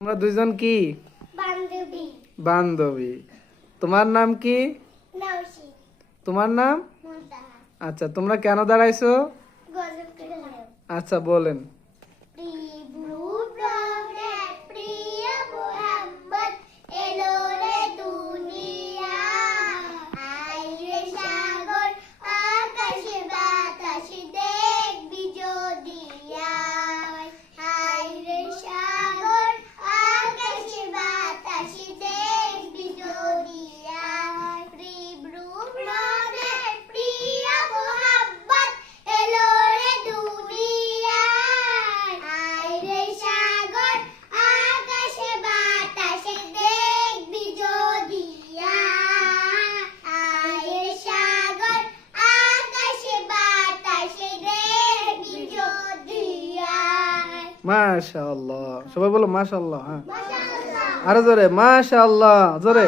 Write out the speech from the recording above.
তোমরা দুইজন কি বান্ধবী বান্ধবী? তোমার নাম কি? নৌশি তোমার নাম? মুনতাহা আচ্ছা, তোমরা কেন দাঁড়াইছো? গজব করে আচ্ছা বলেন। প্রিয় প্রভেদ প্রিয় মোহাম্মদ এলো রে দুনিয়া আইরে সাগর আকাশে বাতাসে দেখবি যদি আইরে সাগর আকাশে বাতাসে দেখবি যদি প্রিয় প্রভেদ প্রিয় মোহাম্মদ এলো রে দুনিয়া আইরে সাগর আকাশে বাতাসে দেখবি যদি আইরে সাগর আকাশে বাতাসে দেখবি যদি মাশাআল্লাহ, সবাই বলো মাশাআল্লাহ। হ্যাঁ, মাশাআল্লাহ আরো জোরে মাশাআল্লাহ, জোরে।